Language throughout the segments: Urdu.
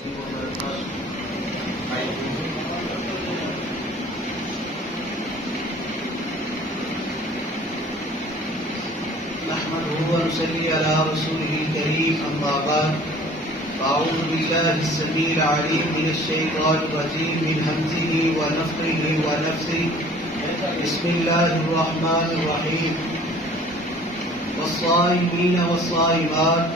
نحمده ونصلي على رسوله الكريم أما بعد أعوذ بالله السميع العليم من الشيطان الرجيم من همزه ونفخه ونفثه بسم الله الرحمن الرحيم والصائمين والصائمات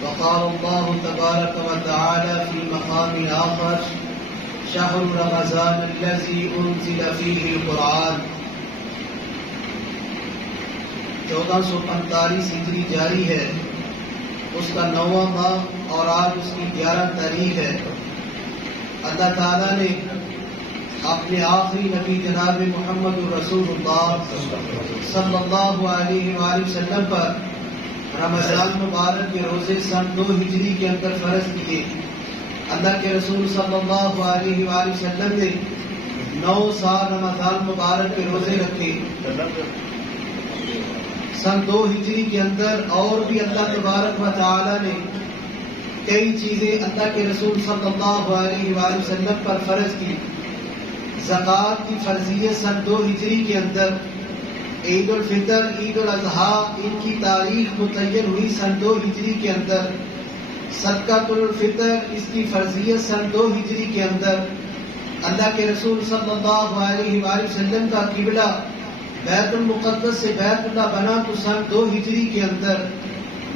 وقال الله تبارك وتعالى في مقام آخر شهر رمضان الذي أنزل فيه القرآن 1445 ہجری جاری ہے، اس کا 9واں ماہ اور آج اس کی 11 تاریخ ہے۔ اللہ تعالیٰ نے اپنے آخری نبی جناب محمد رسول اللہ صلی اللہ علیہ وآلہ وسلم پر رمضان مبارک کے روزے سن 2 ہجری کے اندر فرض کیے۔ اللہ کے رسول صلی اللہ علیہ وآلہ وسلم نے 9 سال رمضان مبارک کے روزے رکھے۔ سن 2 ہجری کے اندر اور بھی اللہ تبارک و تعالی نے کئی چیزیں اللہ کے رسول صلی اللہ علیہ وآلہ وسلم پر فرض کی۔ زکوٰۃ کی فرضیت سن 2 ہجری کے اندر، عید الفطر، عید الاضحیٰ، ان کی تاریخ متعین ہوئی سن 2 ہجری کے اندر۔ صدقۃ الفطر، اس کی فرضیت سن 2 ہجری کے اندر۔ اللہ کے رسول صلی اللہ علیہ وآلہ وسلم کا قبلہ بیت المقدس سے بیت اللہ بنا تو سن 2 ہجری کے اندر۔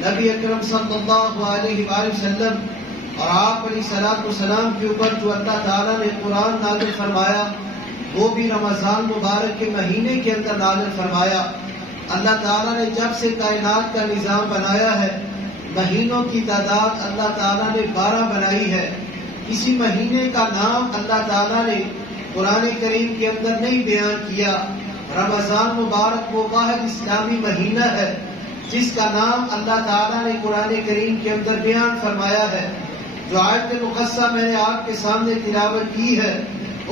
نبی اکرم صلی اللہ علیہ وآلہ وسلم اور آپ علیہ الصلوۃ والسلام کے اوپر جو اللہ تعالیٰ نے قرآن نازل فرمایا وہ بھی رمضان مبارک کے مہینے کے اندر نازل فرمایا۔ اللہ تعالیٰ نے جب سے کائنات کا نظام بنایا ہے، مہینوں کی تعداد اللہ تعالیٰ نے 12 بنائی ہے۔ کسی مہینے کا نام اللہ تعالیٰ نے قرآن کریم کے اندر نہیں بیان کیا۔ رمضان مبارک وہ واحد اسلامی مہینہ ہے جس کا نام اللہ تعالیٰ نے قرآن کریم کے اندر بیان فرمایا ہے۔ جو آیت مقدسہ میں نے آپ کے سامنے تلاوت کی ہے،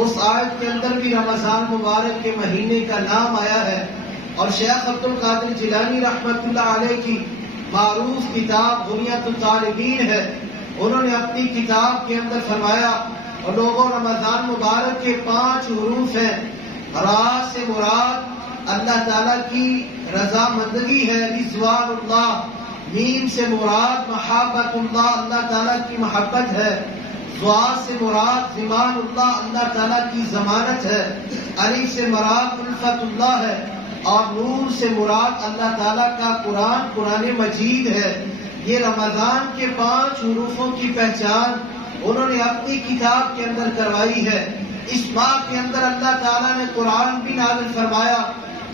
اس آیت کے اندر بھی رمضان مبارک کے مہینے کا نام آیا ہے۔ اور شیخ عبد القادر جیلانی رحمۃ اللہ علیہ کی معروف کتاب بنیۃ الطالبین ہے، انہوں نے اپنی کتاب کے اندر فرمایا اور لوگوں رمضان مبارک کے 5 حروف ہیں۔ راز سے مراد اللہ تعالیٰ کی رضامندگی ہے، رضوان اللہ۔ میم سے مراد محبت اللہ، اللہ تعالیٰ کی محبت ہے۔ ضاد سے مراد ضمان اللہ، اللہ تعالیٰ کی ضمانت ہے۔ الف سے مراد الفت اللہ ہے، اور نون سے مراد اللہ تعالیٰ کا قرآن، قرآن مجید ہے۔ یہ رمضان کے 5 حروفوں کی پہچان انہوں نے اپنی کتاب کے اندر کروائی ہے۔ اس ماہ کے اندر اللہ تعالیٰ نے قرآن بھی نازل فرمایا،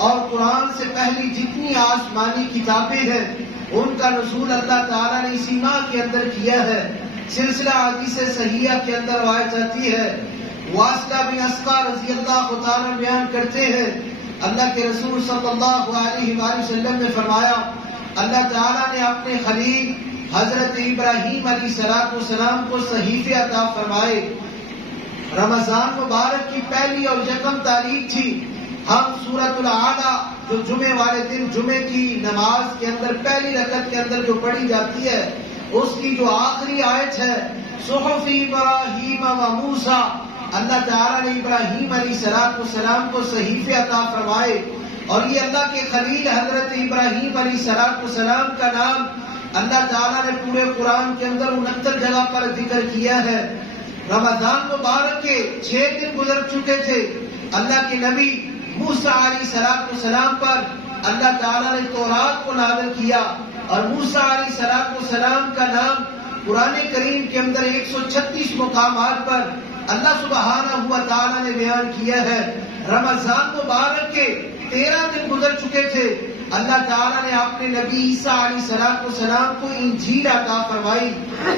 اور قرآن سے پہلی جتنی آسمانی کتابیں ہیں ان کا نزول اللہ تعالیٰ نے اسی ماہ کے اندر کیا ہے۔ سلسلہ حدیث صحیحہ کے اندر روایت آتی ہے، واصلہ بن اسقع رضی اللہ تعالیٰ بیان کرتے ہیں، اللہ کے رسول صلی اللہ علیہ وآلہ وسلم نے فرمایا، اللہ تعالیٰ نے اپنے خلیل حضرت ابراہیم علیہ السلام کو صحیفے عطا فرمائے۔ رمضان مبارک کی پہلی اور یکم تاریخ تھی۔ ہم سورۃ الاعلیٰ جو جمعے والے دن جمعے کی نماز کے اندر پہلی رکعت کے اندر جو پڑھی جاتی ہے، اس کی جو آخری آیت ہے صحف ابراہیم و موسیٰ، اللہ تعالیٰ نے ابراہیم علیہ السلام کو صحیفے عطا فرمائے، اور یہ اللہ کے خلیل حضرت ابراہیم علیہ السلام کا نام اللہ تعالیٰ نے پورے قرآن کے اندر 69 جگہ پر ذکر کیا ہے۔ رمضان مبارک کے 6 دن گزر چکے تھے۔ اللہ کے نبی موسیٰ علیہ السلام پر اللہ تعالیٰ نے تورات کو نازل کیا، اور موسیٰ علیہ السلام کا نام قرآن کریم کے اندر 136 مقامات پر اللہ سبحانہ و تعالیٰ نے بیان کیا ہے۔ رمضان مبارک کے 13 دن گزر چکے تھے۔ اللہ تعالیٰ نے اپنے نبی عیسیٰ علیہ السلام کو انجیل عطا فرمائی،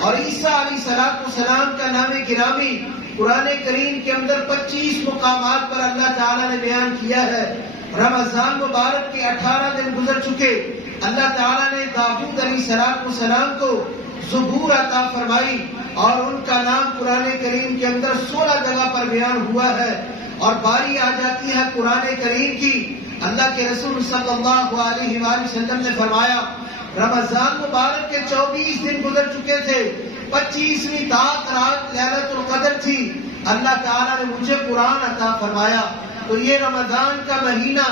اور عیسیٰ علیہ السلام کا نام گرامی قرآن کریم کے اندر 25 مقامات پر اللہ تعالیٰ نے بیان کیا ہے۔ رمضان مبارک کے 18 دن گزر چکے۔ اللہ تعالیٰ نے داؤد علیہ السلام کو زبور عطا فرمائی، اور ان کا نام قرآن کریم کے اندر 16 جگہ پر بیان ہوا ہے۔ اور باری آ جاتی ہے قرآن کریم کی، اللہ کے رسول صلی اللہ علیہ وآلہ وسلم نے فرمایا، رمضان مبارک کے 24 دن گزر چکے تھے۔ 25ویں رات لیلۃ القدر تھی، اللہ تعالیٰ نے مجھے قرآن عطا فرمایا۔ تو یہ رمضان کا مہینہ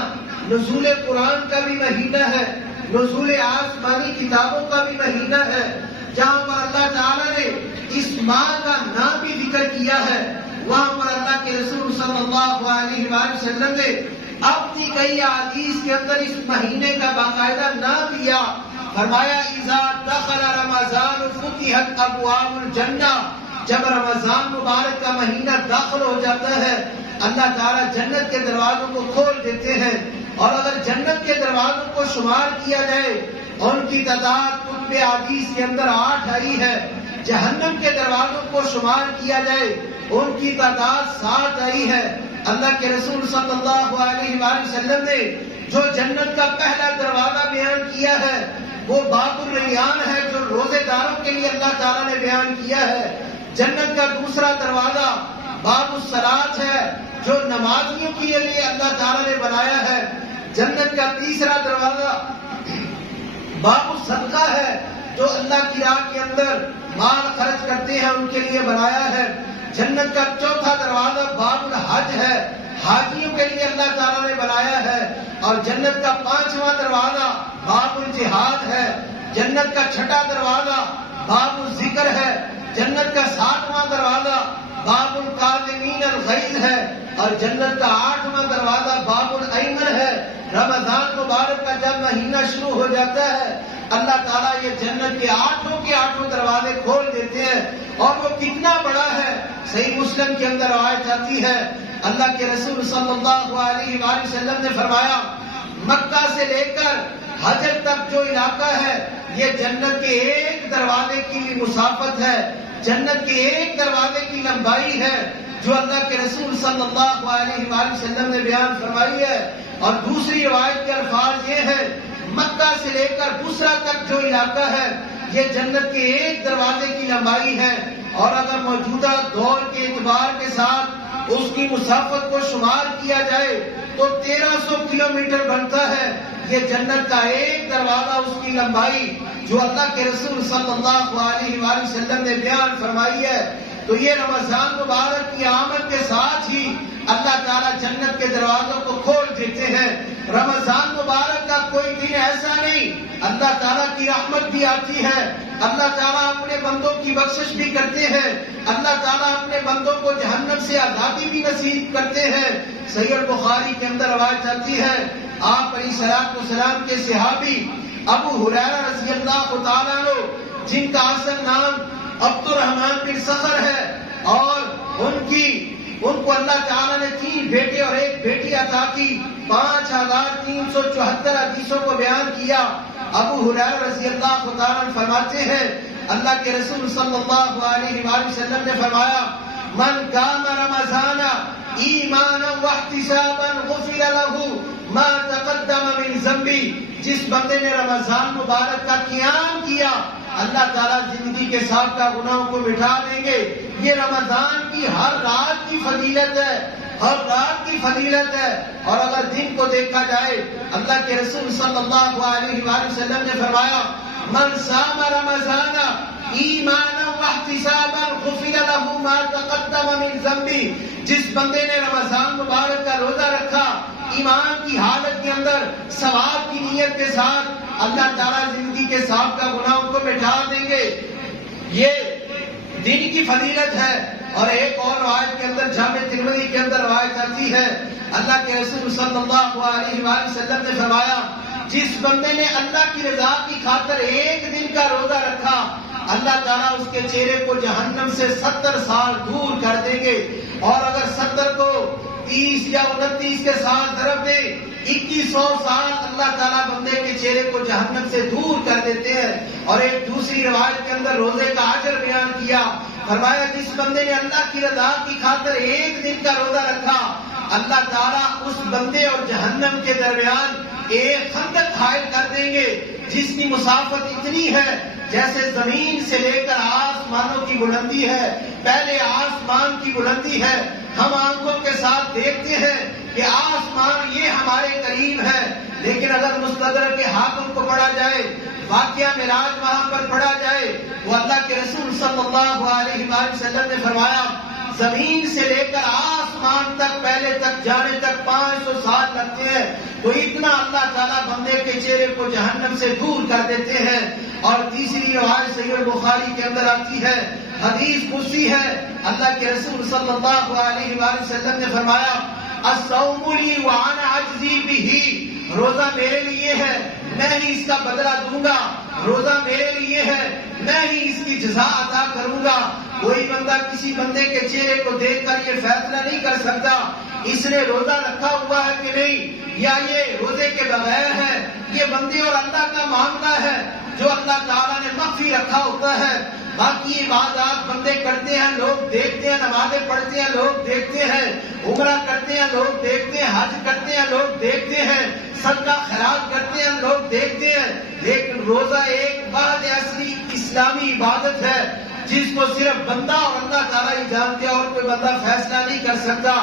نزول قرآن کا بھی مہینہ ہے، نزول آسمانی کتابوں کا بھی مہینہ ہے، جہاں پر اللہ تعالیٰ نے اس ماہ کا نام بھی ذکر کیا ہے۔ وہاں پر اللہ کے رسول صلی اللہ علیہ وآلہ وسلم نے اپنی کئی احادیث کے اندر اس مہینے کا باقاعدہ نام لیا۔ فرمایا اذا دخل رمضان فتحت ابواب الجنہ، جب رمضان مبارک کا مہینہ داخل ہو جاتا ہے اللہ تعالیٰ جنت کے دروازوں کو کھول دیتے ہیں، اور اگر جنت کے دروازوں کو شمار کیا جائے ان کی تعداد کتب حدیث کے اندر 8 آئی ہے۔ جہنم کے دروازوں کو شمار کیا جائے ان کی تعداد 7 آئی ہے۔ اللہ کے رسول صلی اللہ علیہ وآلہ وسلم نے جو جنت کا پہلا دروازہ بیان کیا ہے وہ باب الریان ہے، جو روزے داروں کے لیے اللہ تعالیٰ نے بیان کیا ہے۔ جنت کا دوسرا دروازہ باب الصلاۃ ہے، جو نمازیوں کے لیے اللہ تعالیٰ نے بنایا ہے۔ جنت کا تیسرا دروازہ باب الصدقہ ہے، جو اللہ کی راہ کے اندر مال خرچ کرتے ہیں ان کے لیے بنایا ہے۔ جنت کا چوتھا دروازہ باب الحج ہے، حاجیوں کے لیے اللہ تعالیٰ نے بنایا ہے۔ اور جنت کا 5واں دروازہ باب الجہاد ہے۔ جنت کا 6واں دروازہ باب الذکر ہے۔ جنت کا 7واں دروازہ باب القاظمین الغیظ ہے، اور جنت کا 8واں دروازہ باب الایمن ہے۔ رمضان مبارک کا جب مہینہ شروع ہو جاتا ہے اللہ تعالیٰ یہ جنت کے 8 دروازے کھول دیتے ہیں، اور وہ کتنا بڑا ہے۔ صحیح مسلم کے اندر روایت آتی ہے اللہ کے رسول صلی اللہ علیہ وآلہ وسلم نے فرمایا مکہ سے لے کر حجر تک جو علاقہ ہے یہ جنت کے ایک دروازے کی بھی مسافت ہے، جنت کے ایک دروازے کی لمبائی ہے، جو اللہ کے رسول صلی اللہ علیہ وآلہ وسلم نے بیان فرمائی ہے۔ اور دوسری روایت کے الفاظ یہ ہے مکہ سے لے کر بصرہ تک جو علاقہ ہے یہ جنت کے ایک دروازے کی لمبائی ہے، اور اگر موجودہ دور کے اعتبار کے ساتھ اس کی مسافت کو شمار کیا جائے تو 1300 کلومیٹر بنتا ہے۔ یہ جنت کا ایک دروازہ اس کی لمبائی جو اللہ کے رسول صلی اللہ علیہ وآلہ وسلم نے بیان فرمائی ہے۔ تو یہ رمضان مبارک کی آمد کے ساتھ ہی اللہ تعالیٰ جنت کے دروازوں کو کھول دیتے ہیں۔ رمضان مبارک کا کوئی دن ایسا نہیں، اللہ تعالیٰ کی رحمت بھی آتی ہے، اللہ تعالیٰ اپنے بندوں کی بخشش بھی کرتے ہیں، اللہ تعالیٰ اپنے بندوں کو جہنم سے آزادی بھی نصیب کرتے ہیں۔ صحیح البخاری کے اندر روایت آتی ہے آپ علیہ الصلوۃ والسلام کے صحابی ابو ہریرہ رضی اللہ تعالیٰ عنہ، جن کا اصل نام عبد الرحمن بن صخر ہے، اور ان کو اللہ تعالیٰ نے 3 بیٹے اور 1 بیٹی عطا کی، 5374 حدیثوں کو بیان کیا۔ ابو ہریرہ رضی اللہ تعالیٰ عنہ فرماتے ہیں اللہ کے رسول صلی اللہ علیہ وآلہ وسلم نے فرمایا من قام رمضان ایمانا واحتسابا غفر له ما تقدم من ذنبی، جس بندے نے رمضان مبارک کا قیام کیا اللہ تعالیٰ زندگی کے سابقہ گناہوں کو مٹا دیں گے۔ یہ رمضان کی ہر رات کی فضیلت ہے، ہر رات کی فضیلت ہے۔ اور اگر دن کو دیکھا جائے اللہ کے رسول صلی اللہ علیہ وآلہ وسلم نے فرمایا من صام رمضان ایمانا واحتسابا غفر له ما تقدم من ذنبی، جس بندے نے رمضان مبارک کا روزہ رکھا ایمان کی حالت کے اندر ثواب کی نیت کے ساتھ اللہ تعالیٰ زندگی کے سابقہ گناہوں کو مٹا دیں گے۔ یہ دن کی فضیلت ہے۔ اور ایک اور روایت کے اندر جامع ترمذی کے اندر روایت آتی ہے اللہ کے رسول صلی اللہ علیہ وآلہ وسلم نے فرمایا جس بندے نے اللہ کی رضا کی خاطر ایک دن کا روزہ رکھا اللہ تعالیٰ اس کے چہرے کو جہنم سے 70 سال دور کر دیں گے، اور اگر 70 کو 30 یا 29 کے ساتھ ضرب دے 2100 سال اللہ تعالیٰ بندے کے چہرے کو جہنم سے دور کر دیتے ہیں۔ اور ایک دوسری روایت کے اندر روزے کا اجر بیان کیا، فرمایا جس بندے نے اللہ کی رضا کی خاطر ایک دن کا روزہ رکھا اللہ تعالیٰ اس بندے اور جہنم کے درمیان ایک خندق حائل کر دیں گے جس کی مسافت اتنی ہے جیسے زمین سے لے کر آسمانوں کی بلندی ہے۔ پہلے آسمان کی بلندی ہے، ہم آنکھوں کے ساتھ دیکھتے ہیں کہ آسمان یہ ہمارے قریب ہے، لیکن اگر مستدرک حاکم کو پڑھا جائے واقعہ معراج وہاں پر پڑھا جائے، وہ اللہ کے رسول صلی اللہ علیہ وآلہ وسلم نے فرمایا زمین سے لے کر آسمان تک پہلے تک جانے تک 500 سال لگتے ہیں، تو اتنا اللہ تعالیٰ بندے کے چہرے کو جہنم سے دور کر دیتے ہیں۔ اور تیسری روایت صحیح البخاری کے اندر آتی ہے، حدیث قدسی ہے، اللہ کے رسول صلی اللہ علیہ وآلہ وسلم نے فرمایا الصوم لی وانا اجزی بہ، روزہ میرے لیے ہے، میں ہی اس کا بدلہ دوں گا، روزہ میرے لیے ہے، میں ہی اس کی جزا عطا کروں گا۔ کوئی بندہ کسی بندے کے چہرے کو دیکھ کر یہ فیصلہ نہیں کر سکتا اس نے روزہ رکھا ہوا ہے کہ نہیں، یا یہ روزے کے بغیر ہے۔ یہ بندے اور اللہ کا معاملہ ہے جو اللہ تعالیٰ نے مخفی رکھا ہوتا ہے۔ باقی عبادات بندے کرتے ہیں، لوگ دیکھتے ہیں، نمازیں پڑھتے ہیں، لوگ دیکھتے ہیں، عمرہ کرتے ہیں، لوگ دیکھتے ہیں، حج کرتے ہیں، لوگ دیکھتے ہیں، صدقہ خیرات کرتے ہیں، لوگ دیکھتے ہیں، لیکن روزہ ایک واحد اصلی اسلامی عبادت ہے جس کو صرف بندہ اور اللہ تعالیٰ ہی جانتے ہیں، اور کوئی بندہ فیصلہ نہیں کر سکتا۔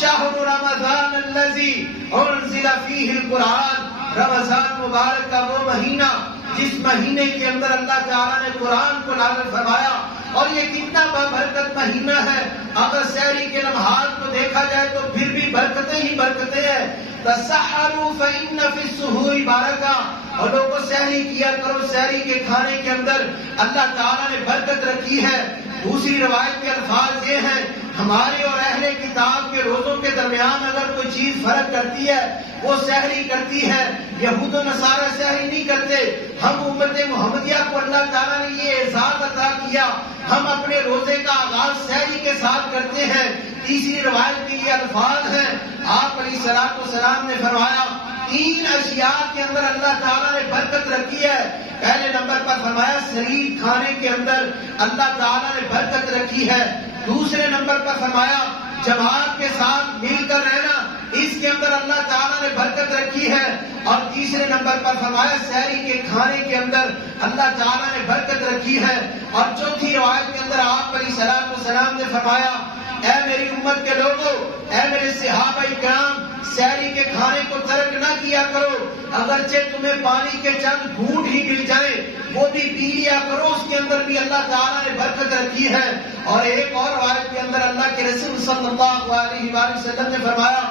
شہر رمضان الذی انزل فیہ القرآن، رمضان مبارک کا وہ مہینہ جس مہینے کے اندر اللہ تعالیٰ نے قرآن کو نازل فرمایا، اور یہ کتنا بابرکت مہینہ ہے۔ اگر سحری کے لمحات کو دیکھا جائے تو پھر بھی برکتیں ہی برکتیں ہیں۔ تسحروا فإن فی السحور برکہ، اور لوگوں سحری کیا کرو، سحری کے کھانے کے اندر اللہ تعالیٰ نے برکت رکھی ہے۔ دوسری روایت کے الفاظ یہ ہیں، ہمارے اور اہل کتاب کے روزوں کے درمیان اگر کوئی چیز فرق کرتی ہے وہ سحری کرتی ہے۔ یہود و نصارہ سحری نہیں کرتے، ہم امت محمدیہ کو اللہ تعالیٰ نے یہ اعزاز عطا کیا، ہم اپنے روزے کا آغاز سحری کے ساتھ کرتے ہیں۔ تیسری روایت کے یہ الفاظ ہیں، آپ علیہ الصلوۃ والسلام نے فرمایا 3 اشیاء کے اندر اللہ تعالیٰ نے برکت رکھی ہے۔ پہلے نمبر پر فرمایا شریف کھانے کے اندر اللہ تعالیٰ نے برکت رکھی ہے۔ دوسرے نمبر پر فرمایا جماعت کے ساتھ مل کر رہنا، اس کے اندر اللہ تعالیٰ نے برکت رکھی ہے۔ اور تیسرے نمبر پر فرمایا سحری کے کھانے کے اندر اللہ تعالیٰ نے برکت رکھی ہے۔ اور چوتھی روایت کے اندر آپ علیہ الصلوۃ والسلام نے فرمایا اے میری امت کے لوگوں، اے میرے صحابہ کرام، سحری کے کھانے کو ترک نہ کیا کرو، اگرچہ تمہیں پانی کے چند گھونٹ ہی مل جائے وہ بھی پی لیا کرو، اس کے اندر بھی اللہ تعالیٰ نے برکت رکھی ہے۔ اور ایک اور روایت کے اندر اللہ کے رسول صلی اللہ علیہ وآلہ وسلم نے فرمایا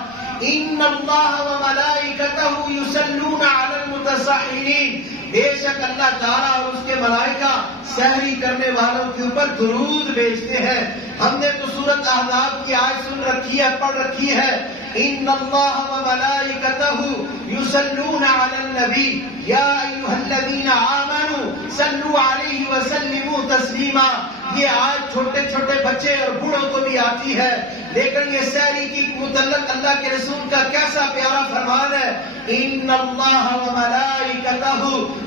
ان اللہ وملائکتہ یصلون علی المتسحرین، بے شک اللہ تعالیٰ اور اس کے ملائکہ سحری کرنے والوں کے اوپر درود بھیجتے ہیں۔ ہم نے تو سورۃ احزاب کی آیت سن رکھی ہے، پڑھ رکھی ہے، ان اللہ وملائکتہ یصلون علی النبی یا ایھا الذین آمنوا صلوا علیہ وسلموا تسلیما۔ یہ آیت چھوٹے چھوٹے بچے اور بوڑھوں کو بھی آتی ہے، لیکن یہ سحری کی متعلق اللہ کے رسول کا کیسا پیارا فرمان ہے، ان اللہ وملائکتہ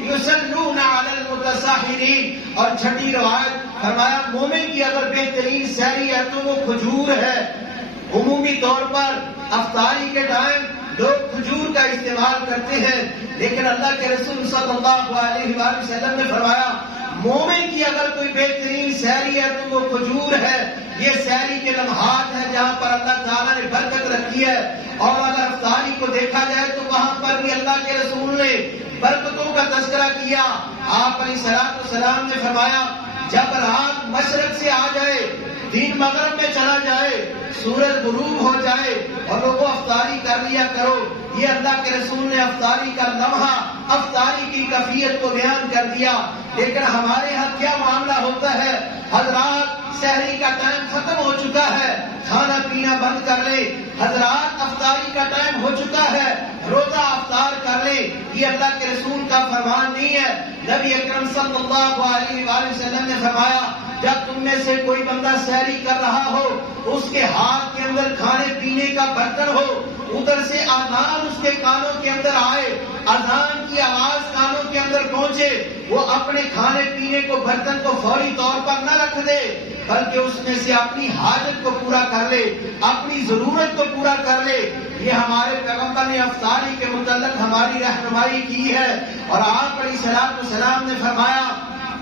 یصلون علی المتسحرین۔ اور چھٹی روایت فرمایا مومن کی اگر بہترین سحری ہے تو وہ کھجور ہے۔ عمومی طور پر افطاری کے ٹائم لوگ کھجور کا استعمال کرتے ہیں، لیکن اللہ کے رسول صلی اللہ علیہ وآلہ وسلم نے فرمایا مومن کی اگر کوئی بہترین سحری ہے تو وہ کھجور ہے۔ یہ سحری کے لمحات ہیں جہاں پر اللہ تعالیٰ نے برکت رکھی ہے۔ اور اگر افطاری کو دیکھا جائے تو وہاں پر بھی اللہ کے رسول نے برکتوں کا تذکرہ کیا۔ آپ علیہ الصلوۃ والسلام نے فرمایا جب رات مشرق سے آ جائے، دن مغرب میں چلا جائے، سورج غروب ہو جائے اور لوگوں افطاری کر لیا کرو۔ یہ اللہ کے رسول نے افطاری کا لمحہ، افطاری کی کیفیت کو بیان کر دیا۔ لیکن ہمارے ہاں کیا معاملہ ہوتا ہے، حضرات سحری کا ٹائم ختم ہو چکا ہے، کھانا پینا بند کر لے، حضرات افطاری کا ٹائم ہو چکا ہے، روزہ افطار کر لے۔ یہ اللہ کے رسول کا فرمان نہیں ہے۔ نبی اکرم صلی اللہ علیہ وآلہ وسلم نے فرمایا جب تم میں سے کوئی بندہ سحری کر رہا ہو، اس کے ہاتھ کے اندر کھانے پینے کا برتن ہو، ادھر سے اذان اس کے کانوں کے اندر آئے، اذان کی آواز کانوں کے اندر پہنچے، وہ اپنے کھانے پینے کو برتن کو فوری طور پر نہ رکھ دے، بلکہ اس میں سے اپنی حاجت کو پورا کر لے، اپنی ضرورت کو پورا کر لے۔ یہ ہمارے پیغمبر نے افطاری کے متعلق ہماری رہنمائی کی ہے۔ اور آپ علیہ الصلوۃ والسلام نے فرمایا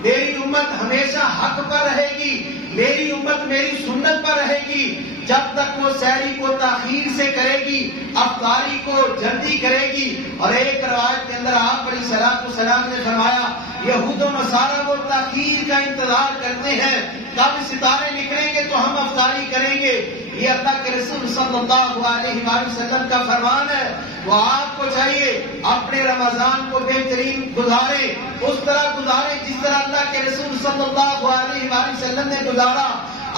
میری امت ہمیشہ حق پر رہے گی، میری امت میری سنت پر رہے گی جب تک وہ سحری کو تاخیر سے کرے گی، افطاری کو جلدی کرے گی۔ اور ایک روایت کے اندر آپ علیہ الصلوۃ والسلام نے فرمایا یہود و نصارہ وہ تاخیر کا انتظار کرتے ہیں، کب ستارے نکلیں گے تو ہم افطاری کریں گے۔ یہ اللہ کے رسول صلی اللہ علیہ وآلہ وسلم کا فرمان ہے۔ وہ آپ کو چاہیے اپنے رمضان کو بہترین گزارے، اس طرح گزارے جس طرح اللہ کے رسول صلی اللہ علیہ وآلہ وسلم نے گزارا۔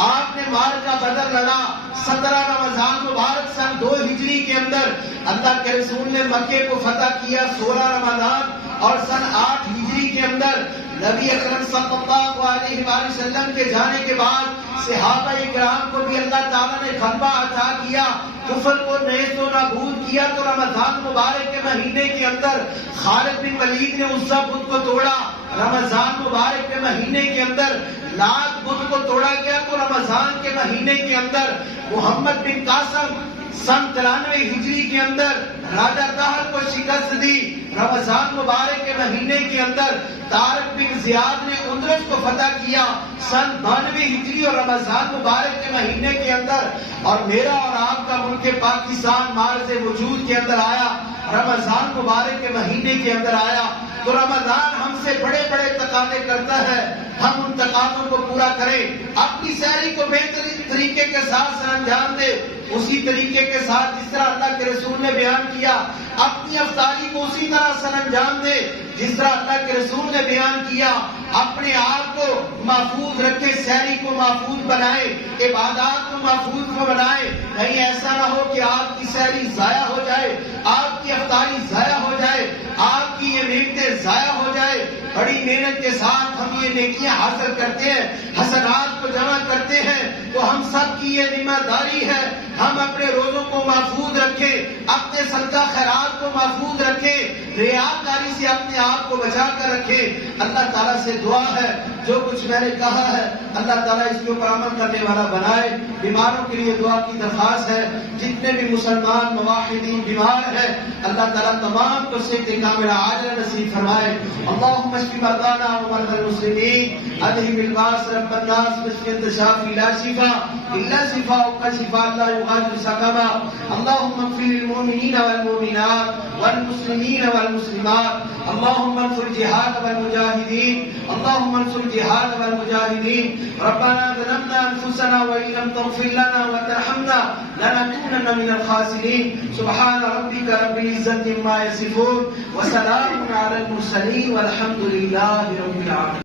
آپ نے معرکہ بدر لڑا 17 رمضان مبارک سن 2 ہجری کے اندر، اللہ کے رسول نے مکے کو فتح کیا 16 رمضان، اور سن 8 ہجری کے اندر نبی اکرم صلی اللہ علیہ وآلہ وسلم کے جانے کے بعد صحابہ کرام کو بھی اللہ تعالیٰ نے غلبہ عطا کیا، کفر کو نیست و نابود کیا۔ تو رمضان مبارک کے مہینے کے اندر خالد بن ولید نے عزا بت کو توڑا، رمضان مبارک کے مہینے کے اندر لات بت کو توڑا گیا۔ تو رمضان کے مہینے کے اندر محمد بن قاسم سن 93 ہجری کے اندر راجہ طاہر کو شکست دی۔ رمضان مبارک کے مہینے کے اندر طارق بن زیاد نے اندرس کو فتح کیا سن 92 ہجری اور رمضان مبارک کے مہینے کے اندر، اور میرا اور آپ کا ملک پاکستان معرض وجود کے اندر آیا، رمضان مبارک کے مہینے کے اندر آیا۔ تو رمضان ہم سے بڑے بڑے تقاضے کرتا ہے، ہم ان تقاضوں کو پورا کریں، اپنی سحری کو بہترین طریقے کے ساتھ سر انجام دے، اسی طریقے کے ساتھ جس طرح اللہ کے رسول نے بیان کیا، اپنی افطاری کو اسی طرح سر انجام دے جس طرح اللہ کے رسول نے بیان کیا۔ اپنے آپ کو محفوظ رکھے، سحری کو محفوظ بنائے، عبادات کو محفوظ بنائے، کہیں ایسا نہ ہو کہ آپ کی سحری ضائع ہو جائے، آپ کی افطاری ضائع ہو جائے، آپ کی یہ نعمتیں ضائع ہو جائے۔ بڑی محنت کے ساتھ ہم یہ نیکیاں حاصل کرتے ہیں، حسنات کو جمع کرتے ہیں، تو ہم سب کی یہ ذمہ داری ہے ہم اپنے روزوں کو محفوظ رکھیں، اپنے صدقہ خیرات کو محفوظ رکھیں، ریاکاری سے اپنے آپ کو بچا کر رکھیں۔ اللہ تعالیٰ سے دعا ہے جو کچھ میں نے کہا ہے اللہ تعالیٰ اس کے اوپر عمل کرنے والا بنائے۔ بیماروں کے لیے دعا کی درخواست ہے، جتنے بھی مسلمان موحدین بیمار ہیں اللہ تعالیٰ تمام کو صحت کاملہ عاجلہ نصیب فرمائے۔ اللہم اشف مرضانا ومرضى المسلمین، اذهب الباس رب الناس باسمك انت شافي لا شفاء الا شفاءك شفاء لا يغادر سقما۔ اللهم اغفر للمؤمنين والمؤمنات والمسلمين والمسلمات، اللهم انصر الجهاد والمجاهدين، اللهم انصر الجهاد والمجاهدين۔ ربنا ظلمنا انفسنا وان لم تغفر لنا وترحمنا لنكونن من الخاسرين۔ سبحان ربك رب العزة عما يصفون وسلام على المرسلين والحمد لله رب العالمين۔